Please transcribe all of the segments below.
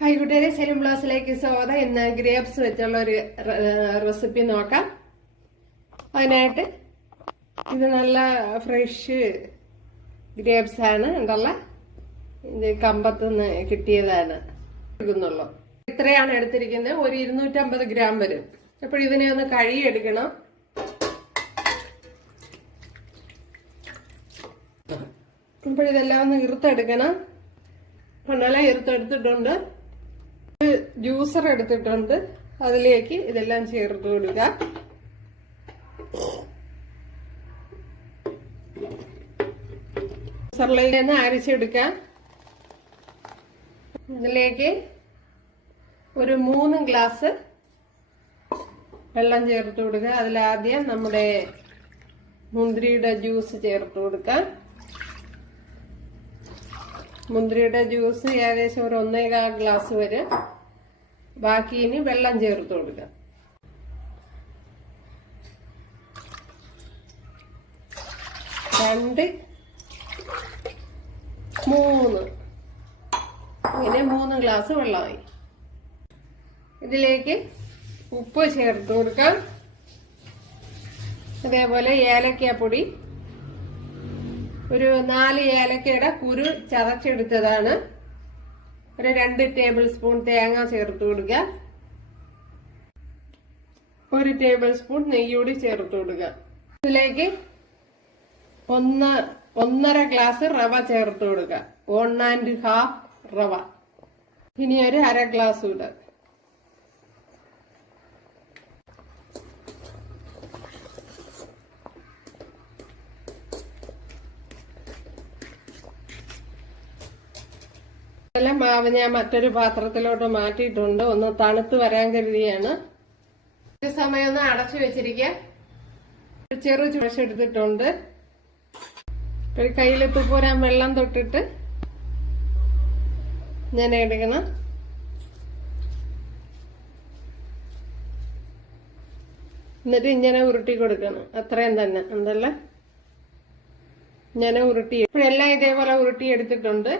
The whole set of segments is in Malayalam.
ഹായ് കൂട്ടുകാരെ, സെലിം ബ്ലോസിലേക്ക് സ്വാഗതം. ഇന്ന് ഗ്രേപ്സ് വെച്ചുള്ള ഒരു റെസിപ്പി നോക്കാം. അതിനായിട്ട് ഇത് നല്ല ഫ്രഷ് ഗ്രേപ്സ് ആണ് ഉണ്ടല്ല, ഇത് കമ്പത്തുനിന്ന് കിട്ടിയതാണ് എടുക്കുന്നുള്ളൂ. ഇത്രയാണ് എടുത്തിരിക്കുന്നത്, ഒരു 250 ഗ്രാം വരും. അപ്പോൾ ഇതിനെ ഒന്ന് കഴുകിയെടുക്കണം. അപ്പോൾ ഇതെല്ലാം ഒന്ന് ഇറുത്തെടുക്കണം. നല്ല ഇറുത്തെടുത്തിട്ടുണ്ട്. ജ്യൂസർ എടുത്തിട്ടുണ്ട്, അതിലേക്ക് ഇതെല്ലാം ചേർത്ത് കൊടുക്കുക. ജ്യൂസറിലേക്ക് നിന്ന് അരിച്ചെടുക്കാം. ഇതിലേക്ക് ഒരു 3 ഗ്ലാസ് വെള്ളം ചേർത്ത് കൊടുക്കുക. അതിലാദ്യം നമ്മുടെ മുന്തിരിയുടെ ജ്യൂസ് ചേർത്ത് കൊടുക്കാം. മുന്തിരിയുടെ ജ്യൂസ് ഏകദേശം ഒരു 1.25 ഗ്ലാസ് വരും. ബാക്കി ഇനി വെള്ളം ചേർത്ത് കൊടുക്കാം. രണ്ട് 3 ഇങ്ങനെ 3 ഗ്ലാസ് വെള്ളമായി. ഇതിലേക്ക് ഉപ്പ് ചേർത്ത് കൊടുക്കാം. അതേപോലെ ഏലക്കാപ്പൊടി, ഒരു 4 ഏലക്കയുടെ കുരു ചതച്ചെടുത്തതാണ്. ഒരു 2 ടേബിൾ സ്പൂൺ തേങ്ങ ചേർത്ത് കൊടുക്കുക. 1 ടേബിൾ സ്പൂൺ നെയ്യൂടി ചേർത്ത് കൊടുക്കുക. ഇതിലേക്ക് 1.5 ഗ്ലാസ് റവ ചേർത്ത് കൊടുക്കുക. 1½ റവ. ഇനി ഒരു 1/2 ഗ്ലാസ് ഇടുക. മാവ് ഞാൻ മറ്റൊരു പാത്രത്തിലോട്ട് മാറ്റിയിട്ടുണ്ട്. ഒന്ന് തണുത്ത് വരാൻ കരുതിയാണ്. ഒരു സമയം ഒന്ന് അടച്ചു വെച്ചിരിക്കുക. ചെറു ചുവച്ചെടുത്തിട്ടുണ്ട്. കയ്യിൽ തുപ്പൂരാൻ വെള്ളം തൊട്ടിട്ട് ഞാൻ എടുക്കണം. എന്നിട്ട് ഇങ്ങനെ ഉരുട്ടി കൊടുക്കണം. അത്രയും തന്നെ എന്തല്ല ഇങ്ങനെ ഉരുട്ടി. ഇപ്പോഴെല്ലാം ഇതേപോലെ ഉരുട്ടി എടുത്തിട്ടുണ്ട്.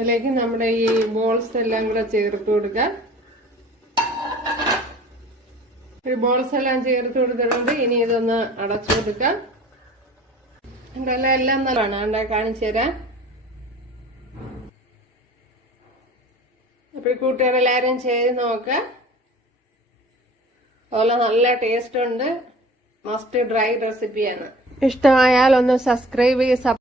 അതിലേക്ക് നമ്മുടെ ഈ ബോൾസ് എല്ലാം കൂടെ ചേർത്ത് കൊടുക്കുക. ഈ ബോൾസ് എല്ലാം ചേർത്ത് കൊടുത്തിട്ടുണ്ട്. ഇനി ഇതൊന്ന് അടച്ചു കൊടുക്കാം. എല്ലാം നല്ലതാണ്. അവിടെ കാണിച്ചു തരാം. അപ്പോൾ കൂട്ടുകാരെല്ലാരും ചെയ്ത് നോക്കുക. അതുപോലെ നല്ല ടേസ്റ്റ് ഉണ്ട്. മസ്റ്റ് ഡ്രൈ റെസിപ്പിയാണ്. ഇഷ്ടമായാൽ ഒന്ന് സബ്സ്ക്രൈബ് ചെയ്ത്